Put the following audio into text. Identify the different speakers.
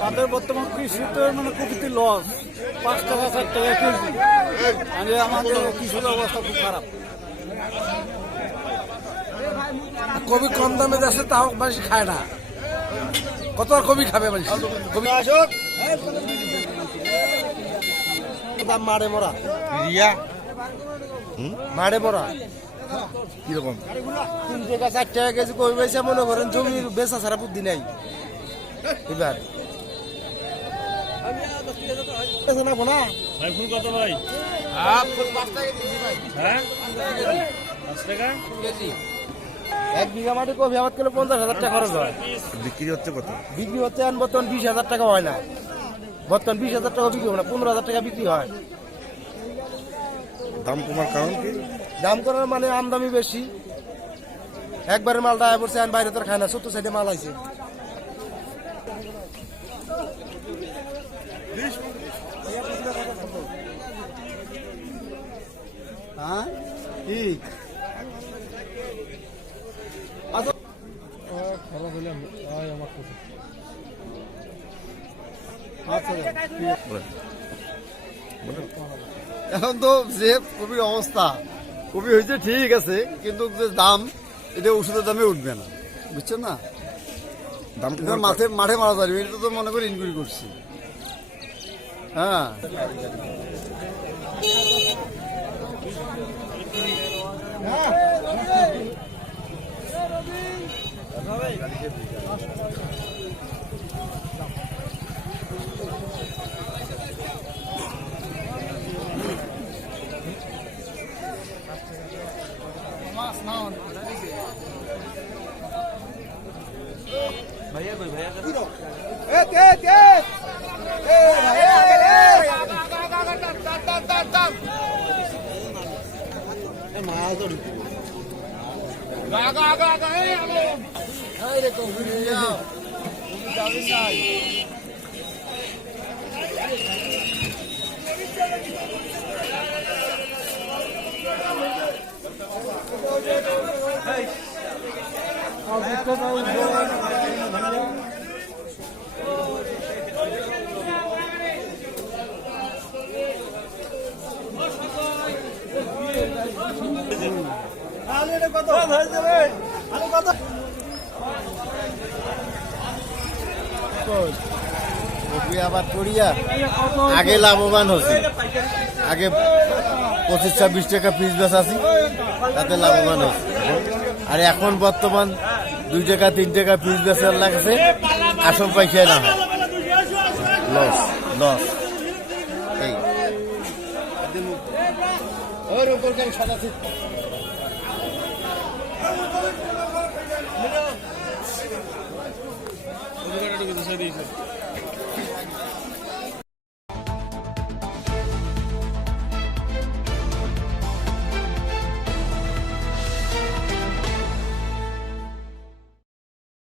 Speaker 1: তাদের বর্তমান কৃষিতে মানে প্রকৃতি লস পাঁচ টাকা চার টাকা কেজি। মানে আমাদের কৃষির অবস্থা খুব খারাপ।
Speaker 2: কবি কম দামে যাচ্ছে তাও মানুষ খায় না। কত আর কবি খাবে মানুষ? কবি দাম মারে? মরা
Speaker 3: রিয়া
Speaker 2: মারে মরা।
Speaker 3: কীরকম?
Speaker 2: তিন টাকা চার টাকা কেজি কবি পয়সা মনে করেন জমির বেচা ছাড়া বুদ্ধি নাই। এবার।
Speaker 4: ভাই ফুল কত ভাই? হ্যাঁ?
Speaker 2: এক বিঘা মাটি কবি আবাদ করলে পঞ্চাশ হাজার টাকা খরচ হয়।
Speaker 3: বিক্রি হচ্ছে কত?
Speaker 2: বিক্রি হচ্ছে এখন বর্তমান বিশ হাজার টাকা হয় না। বর্তমান বিশ হাজার টাকা বিক্রি হয় না পনেরো হাজার টাকা বিক্রি হয়।
Speaker 3: দাম কমার কারণ কি?
Speaker 2: দাম করার মানে আমদামি বেশি। একবারে মালটা পড়ছে আমি বাইরে তো খায় না ছোট সাইডে মাল আছে হ্যাঁ? কি?
Speaker 5: এখন তো যে কবির অবস্থা, কবি হয়েছে ঠিক আছে, কিন্তু যে দাম, এটা ওষুধের দামে উঠবে না। বুঝছেন না? মাঠে মাঠে মারা যাবে এটা তো মনে করে ইনকুয়ারি করছি। হ্যাঁ।
Speaker 2: কপি আবার করিয়া। আগে লাভবান হচ্ছে আগে পঁচিশ ছাব্বিশ টাকা পিস বেচা আছি। তাতে লাভবান হচ্ছে আর এখন বর্তমান দুই টাকা তিন টাকা পিস বেচার লাগছে। আসল পয়সায় না হয়। লস লস ওর উপর কেন সাদা চিত্র
Speaker 4: দিয়েছে।